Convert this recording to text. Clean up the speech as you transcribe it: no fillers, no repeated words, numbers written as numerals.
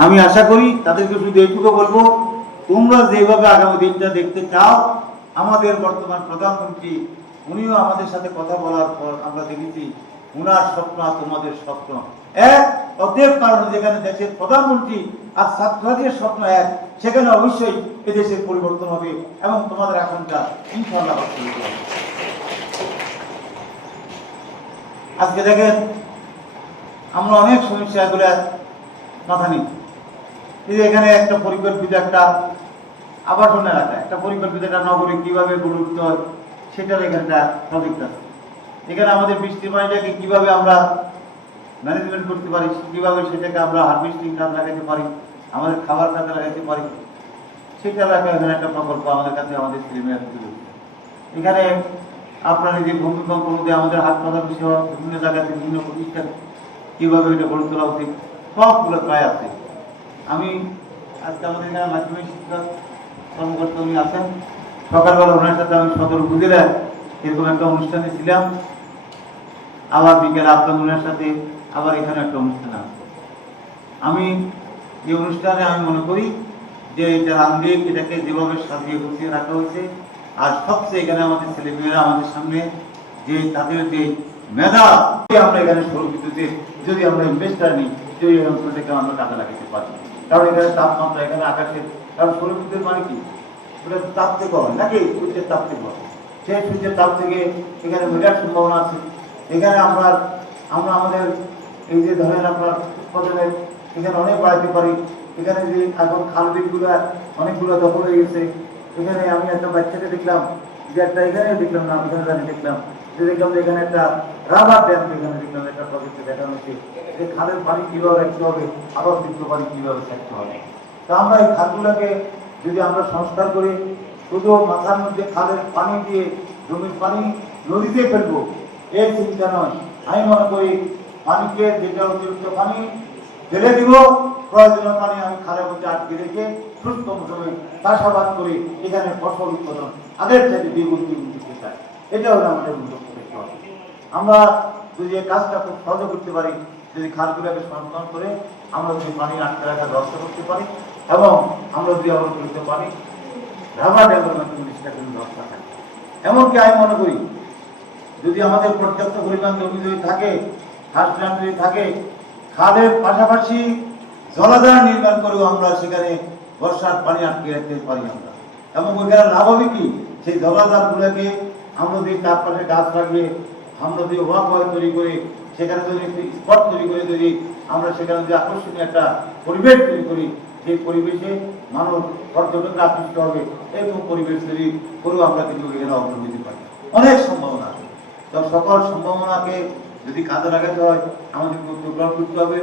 আমি আশা করি তাদেরকে শুধু এইটুকু বলবো, তোমরা যেভাবে আগামী দিনটা দেখতে চাও, আমাদের বর্তমান প্রধানমন্ত্রী উনিও আমাদের সাথে কথা বলার পর আমরা দেখেছি উনার স্বপ্ন আর তোমাদের স্বপ্ন এক। অতএব কারণে যেখানে দেশের প্রধানমন্ত্রী আর ছাত্রদের স্বপ্ন এক, সেখানে অবশ্যই এদেশের পরিবর্তন হবে এবং তোমাদের আকাঙ্ক্ষা ইনশাআল্লাহ বাস্তবায়িত হবে। আজকে দেখেন আমরা অনেক সমস্যা এগুলো মাথা নিই। এই যে এখানে একটা পরিকল্পিত একটা আবাসন এলাকা, একটা পরিকল্পিত একটা নগরী কিভাবে গড়ে উঠতে হয় সেটার এখানে একটা প্রজেক্ট আছে। এখানে আমাদের বৃষ্টির পানিটাকে কিভাবে আমরা ম্যানেজমেন্ট করতে পারি, কিভাবে সেটাকে আমরা হারভেস্টিং কাজ লাগাতে পারি, আমাদের খাবার কাজে লাগাতে পারি, সেটা এখানে একটা প্রকল্প আমাদের কাছে আমাদের ছেলেমেয়েরা তুলে ধরছে। এখানে আপনার এই যে ভূমিকম্প মধ্যে আমাদের হাসপাতাল সেবা বিভিন্ন জায়গাতে বিভিন্ন প্রতিষ্ঠান কিভাবে এটা গড়ে তোলা উচিত সবগুলো প্রায় আছে। আমি আজকে আমাদের এখানে মাধ্যমিক শিক্ষা কর্মকর্তা উনি আছেন, সকালবেলা ওনার সাথে আমি সদর উপজেলায় এরকম একটা অনুষ্ঠানে ছিলাম, আবার বিকেলে আপনার সাথে আবার এখানে একটা অনুষ্ঠান আছে। আমি এই অনুষ্ঠানে আমি মনে করি যে এটা আঙ্গিক এটাকে যেভাবে সাজিয়ে গুছিয়ে রাখা হয়েছে, আর সবচেয়ে এখানে আমাদের ছেলেমেয়েরা আমাদের সামনে যে তাদের যে মেধা আমরা এখানে সৌরবিদ্যুতে যদি আমরা ইনভেস্টার নিই, যদি এই অঞ্চলটাকে আমরা কাজে লাগাতে পারি। কারণ এখানে তাপমাত্রা এখানে আকাশের, কারণ সৌরবিদ্যুতের মানে কি, ওটা তাপ থেকে হয় নাকি সূর্যের তাপ থেকে হয়, সেই সূর্যের তাপ থেকে এখানে মেঘার সম্ভাবনা আছে। এখানে আমরা আমাদের এই যে ধরেন আপনার উৎপাদনের এখানে অনেক বাড়াতে পারি। এখানে যে এখন খাল বিলগুলো অনেকগুলো দখল হয়ে গেছে। এখানে আমি একটা বাচ্চাকে দেখলাম যে একটা এখানে দেখলাম না, এখানে দেখলাম যে দেখলাম যে এখানে একটা রাবার ড্যাম এখানে দেখলাম একটা প্রজেক্টে দেখানো হচ্ছে যে খালের পানি কিভাবে রাখতে হবে, আবার বৃদ্ধ পানি কিভাবে থাকতে হবে। তা আমরা এই খালগুলোকে যদি আমরা সংস্কার করি, শুধু মাথার মধ্যে খালের পানি দিয়ে জমির পানি নদীতে ফেলবো এই চিন্তা নয়। আমি মনে করি পানিকে যেটা অতিরিক্ত পানি ফেলে দিব, প্রয়োজনীয় পানি আমি খালের মধ্যে আটকে রেখে সুস্থ মৌসুমে চাষাবাদ করে এখানে ফসল উৎপাদন আগের থেকে দ্বিগুণ করতে চাই। এটা হলো আমাদের উদ্যোগ করতে হবে। আমরা যদি এই কাজটা খুব সহজে করতে পারি, যদি খালগুলোকে সংরক্ষণ করে আমরা যদি পানি আটকে রাখার ব্যবস্থা করতে পারি এবং আমরা যদি আবার করতে পারি রাবার ড্যামের মাধ্যমে ব্যবস্থা থাকে। এমনকি আমি মনে করি যদি আমাদের পর্যাপ্ত পরিমাণ জমি যদি থাকে, ঘাস যদি থাকে, খালের পাশাপাশি জলাধার নির্মাণ করেও আমরা সেখানে বর্ষার পানি আটকে রাখতে পারি আমরা। এবং ওইখানে লাভ হবে কি, সেই জলাধার গুলোকে আমরা যদি তার পাশে গাছ লাগিয়ে আমরা যদি ওয়াকওয়ে তৈরি করে সেখানে যদি একটি স্পট তৈরি করে যদি আমরা সেখানে যদি আকর্ষণীয় একটা পরিবেশ তৈরি করি, সেই পরিবেশে মানুষ পর্যটকরা আকৃষ্ট হবে, এরকম পরিবেশ তৈরি করেও আমরা কিন্তু এখানে অগ্রগতি দিতে পারি। অনেক সম্ভাবনা আছে। তো সকল সম্ভাবনাকে যদি কাজে লাগাতে হয় আমাদেরকে উদ্যোগ গ্রহণ করতে হবে।